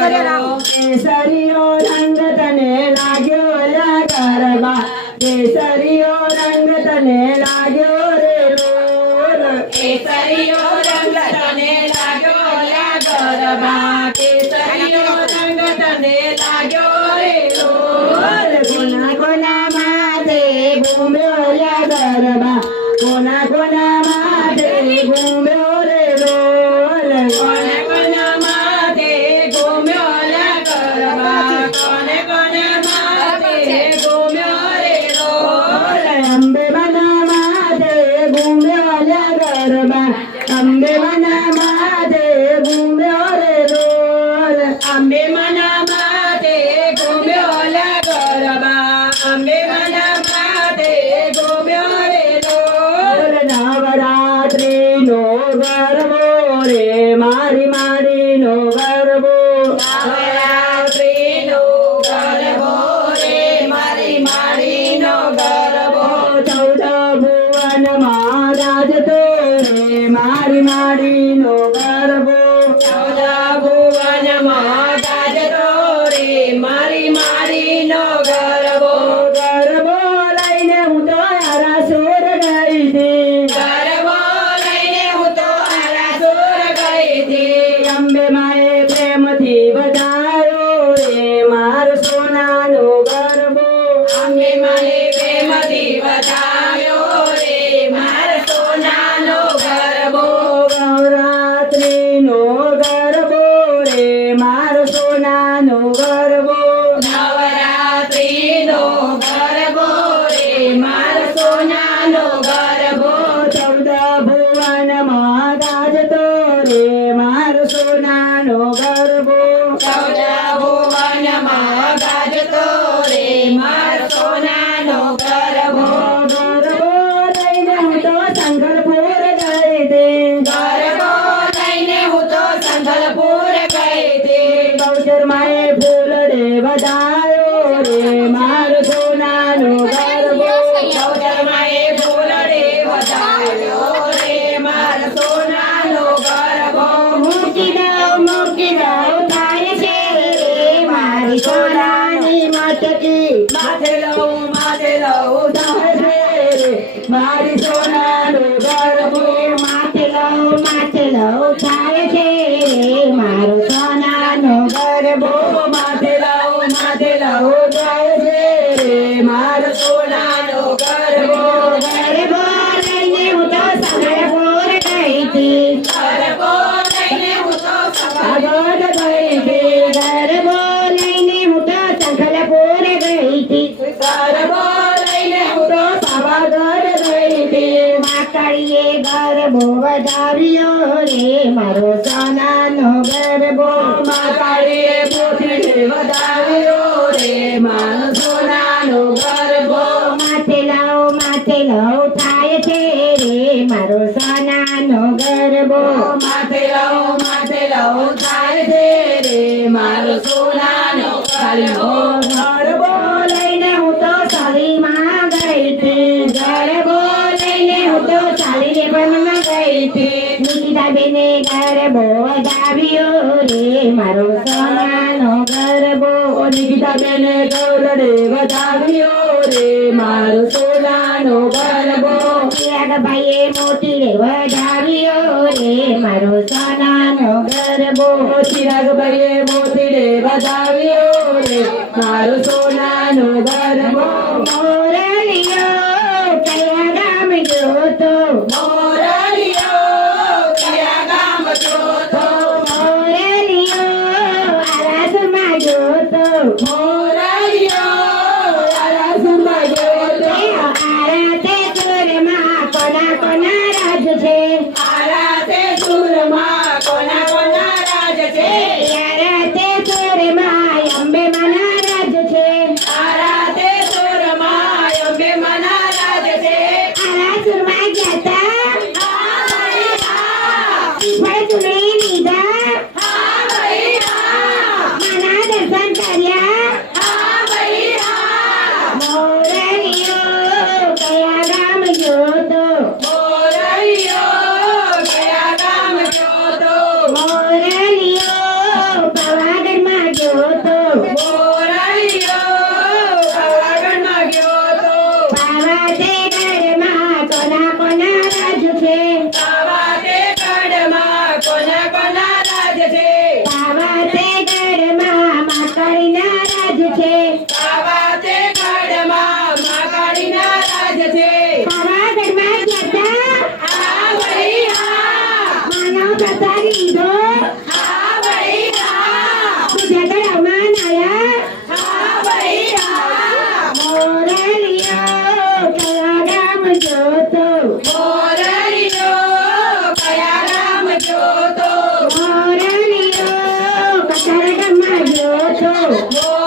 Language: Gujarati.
केसरियो रंग तने लाग्यो ला गरबा केसरियो रंग तने लाग्यो रे लोल केसरियो रंग तने लाग्यो ला गरबा केसरियो रंग तने लाग्यो रे लोल कोना कोना माथे घूम्यो ला गरबा कोना कोना माथे घूम्यो रे लोल कोने कोने माथे घूम्यो ला गरबा कोने कोने माथे घूम्यो रे लोल अंबे बना माथे घूम्यो ला गरबा अंबे बना माथे घूम्यो रे लोल अंबे मना माथे घूम्यो ला गरबा अंबे मना माथे घूम्यो रे लोल नवरात्रि नो गरबो रे मारी मारी नो गरबो नवरात्रि नो गरबो रे मारी मारी नो गरबो चौदह भुवन महाराज तो रे मारी मारी नो गरबो चौदह भुवन महाराज रो रे मारी मारी नो गरबो गरबो लઈને હું તો આરાસુર ગઈ હતી गरबो लઈને હું તો આરાસુર ગઈ હતી અંબે માએ પ્રેમથી વધાયો રે મારો સોનાનો ગરબો અંબે માએ પ્રેમથી વધાવ્યો રે માર સોનાનો ગરબો નવરાત્રિનો ગરબો રે મારો સોનાનો ગરબો નવરાત્રિનો ગરબો રે માર સોનાનો ગરબો ચૌદ ભુવનમાં ગાજતો રે મારો સોનાનો ગરબો ચૌદ ભુવનમાં ગાજતો રે માર સોનાનો ગરબો ગરબો લઈને હું તો સંઘલપુર ગઈ હતી ગરબો લઈને હું તો સંભલપુર ગઈ હતી ગૌચર માએ ફૂલડે વધાયો રે મારો સોનાનો ગરબો ચૌદરમાએ ફૂલડે વધાવ્યો રે માર સોનાનો ગરબો મૂકી દઉં થાય છે રે મારી સોનાની મટકી માથે લઉં થાય છે રે મારી સોનાનો ગરબો માથે લઉં થાય છે રે મારો સોનાનો ગરબો માથે લઉં થાય છે રે મારો સોનાનો ગરબો ગરબો લઈને હું તો સંઘલપુર ગઈ હતી ગરબો લઈને હું તો આગળ ગઈ હતી ગરબો લઈને હું તો સંઘલપુર ગઈ હતી ગરબો લઈને હું તો પાવાગઢ ગઈ હતી માકડીએ ગરબો વધાવ્યો રે મારો સોનાનો ગરબો માતાએ પોતીને વધાવ્યો રે મારો સોનાનો ગરબો માથે લઉં થાય છે રે મારો સોનાનો ગરબો માથે લઉં થાય છે રે મારો સોનાનો ગરબો ગરબો લઈને હું તો સાલીમાં ગઈ હતી ગરબો લઈને હું તો સાલીને પણ ગઈ હતી નિકિતાબેને ગરબો વધાવ્યો રે મારો સોનાનો ગરબો નિકિતાબેને ગૌરડે વધાવ્યો રે મારો સોનાનો ગરબો ભાઈએ મોટી રે વધાવ્યો રે મારો સોનાનો ગરબો ચિરાગભાઈએ મોતીડે વધાવ્યો રે મારો સોનાનો ગરબો મોરલિયો કયા ગામ જોતો મોરલિયો કયા ગામ જોતો મોરલિયો આરાસમાં જોતો મોરલિયો આરાસમાં જોતો આરાતે સુરમાં કોના કોના રાજ છે આરાતે સુરમાં કોના કોના રાજ છે આરાતે સુરમાં અંબે મના રાજ છે આરાતે સુરમાં અંબે મના રાજ છે આરાસુરમાં ગયા હા ભાઈ હા પણ ચૂંટણી લીધા હા ભાઈ હા મના દર્શન કર્યા છું